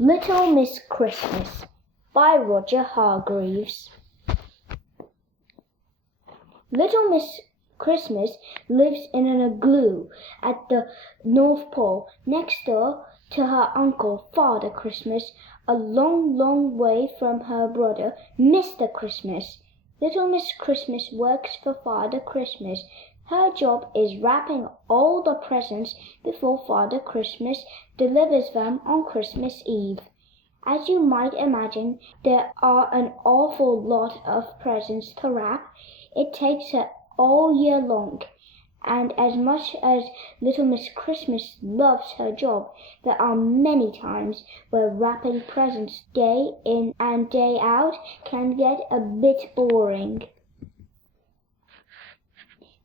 Little Miss Christmas by Roger Hargreaves. Little Miss Christmas lives in an igloo at the North Pole, next door to her uncle, Father Christmas, a long, long way from her brother, Mr. Christmas. Little Miss Christmas works for Father Christmas. Her job is wrapping all the presents before Father Christmas delivers them on Christmas Eve. As you might imagine, there are an awful lot of presents to wrap. It takes her all year long, and as much as Little Miss Christmas loves her job, there are many times where wrapping presents day in and day out can get a bit boring.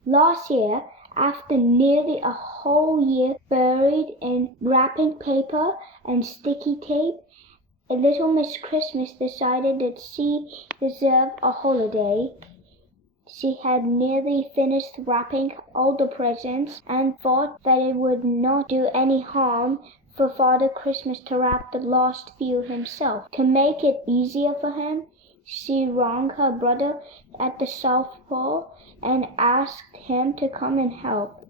Last year, after nearly a whole year buried in wrapping paper and sticky tape, Little Miss Christmas decided that she deserved a holiday. She had nearly finished wrapping all the presents and thought that it would not do any harm for Father Christmas to wrap the last few himself. To make it easier for him, she rang her brother at the South Pole and asked him to come and help.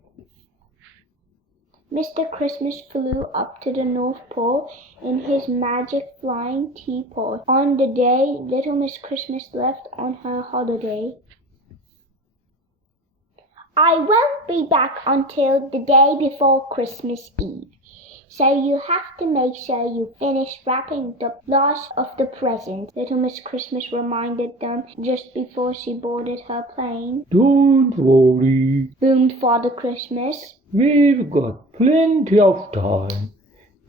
Mr. Christmas flew up to the North Pole in his magic flying teapot on the day Little Miss Christmas left on her holiday. "I won't be back until the day before Christmas Eve, so you have to make sure you finish wrapping the last of the presents," Little Miss Christmas reminded them just before she boarded her plane. "Don't worry," boomed Father Christmas. "We've got plenty of time.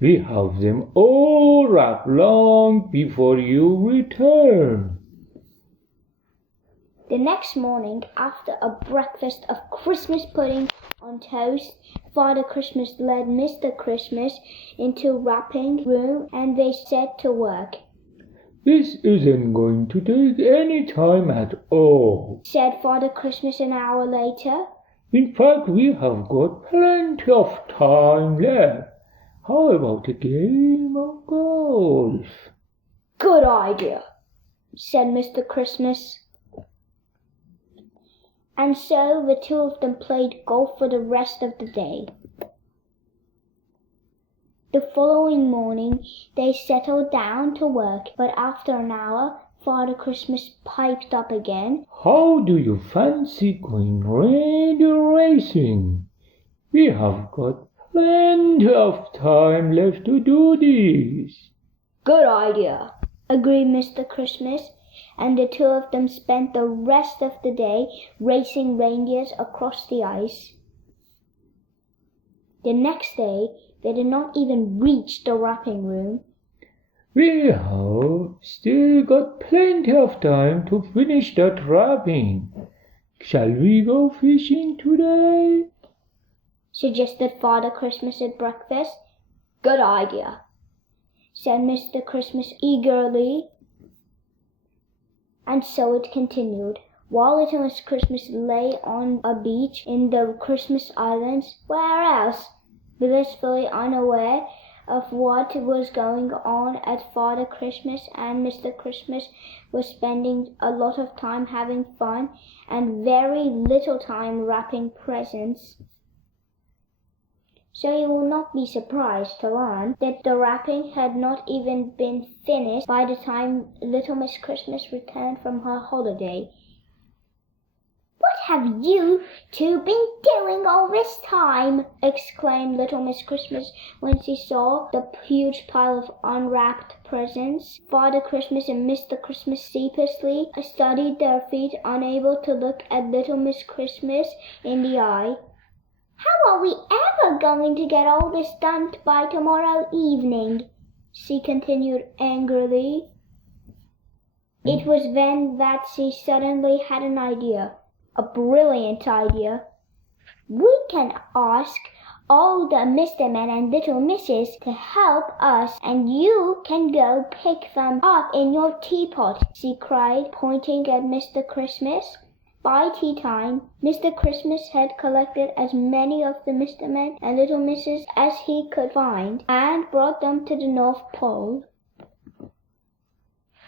We have them all wrapped long before you return." The next morning, after a breakfast of Christmas pudding on toast, Father Christmas led Mr. Christmas into the wrapping room and they set to work. "This isn't going to take any time at all," said Father Christmas an hour later. "In fact, we have got plenty of time left. How about a game of golf?" "Good idea," said Mr. Christmas. And so the two of them played golf for the rest of the day. The following morning they settled down to work, but after an hour Father Christmas piped up again. "How do you fancy going reindeer racing? We have got plenty of time left to do this." "Good idea," agreed Mr. Christmas, and the two of them spent the rest of the day racing reindeers across the ice. The next day they did not even reach the wrapping room. "We have still got plenty of time to finish that wrapping. Shall we go fishing today?" suggested Father Christmas at breakfast. "Good idea," said Mr. Christmas eagerly. And so it continued. While Little Miss Christmas lay on a beach in the Christmas Islands, where else, blissfully unaware of what was going on at Father Christmas and Mr. Christmas was spending a lot of time having fun and very little time wrapping presents. So you will not be surprised to learn that the wrapping had not even been finished by the time Little Miss Christmas returned from her holiday. "What have you two been doing all this time?" exclaimed Little Miss Christmas when she saw the huge pile of unwrapped presents. Father Christmas and Mr. Christmas sheepishly studied their feet, unable to look at Little Miss Christmas in the eye. "How are we ever going to get all this done by tomorrow evening?" she continued angrily. It was then that she suddenly had an idea, a brilliant idea. "We can ask all the Mr.Men and little Misses to help us, and you can go pick them up in your teapot," she cried, pointing at Mr. Christmas. By tea time, Mr. Christmas had collected as many of the Mr.Men and little Misses as he could find, and brought them to the North Pole.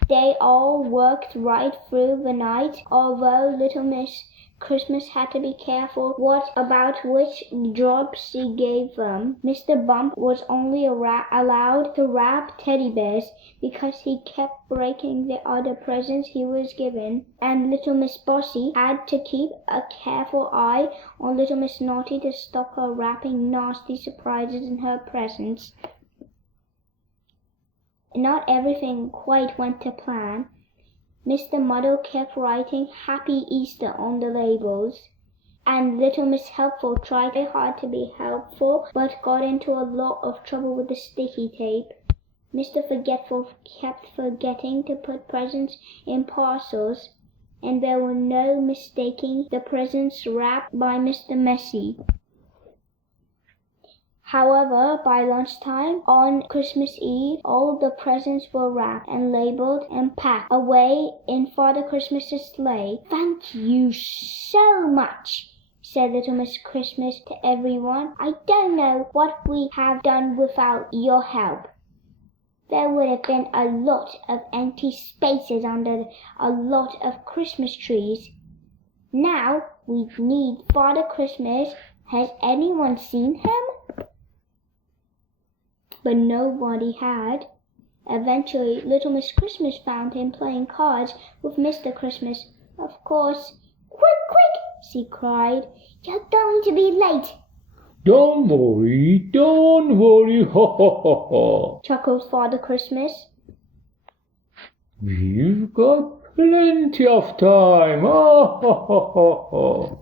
They all worked right through the night, although little Miss Christmas had to be careful about which jobs she gave them. Mr. Bump was only allowed to wrap teddy bears because he kept breaking the other presents he was given, and little Miss Bossy had to keep a careful eye on little Miss Naughty to stop her wrapping nasty surprises in her presents. Not everything quite went to plan. Mr. Muddle kept writing Happy Easter on the labels, and little Miss Helpful tried very hard to be helpful, but got into a lot of trouble with the sticky tape. Mr. Forgetful kept forgetting to put presents in parcels, and there were no mistaking the presents wrapped by Mr. Messy. However, by lunchtime on Christmas Eve, all the presents were wrapped and labeled and packed away in Father Christmas's sleigh. "Thank you so much," said little Miss Christmas to everyone. "I don't know what we have done without your help. There would have been a lot of empty spaces under a lot of Christmas trees. Now we need Father Christmas. Has anyone seen him?" But nobody had. Eventually, little Miss Christmas found him playing cards with Mr. Christmas. "Of course." "Quick, quick!" she cried. "You're going to be late." Don't worry, ho ho ho ho," chuckled Father Christmas. "We've got plenty of time, ho ho ho ho ho."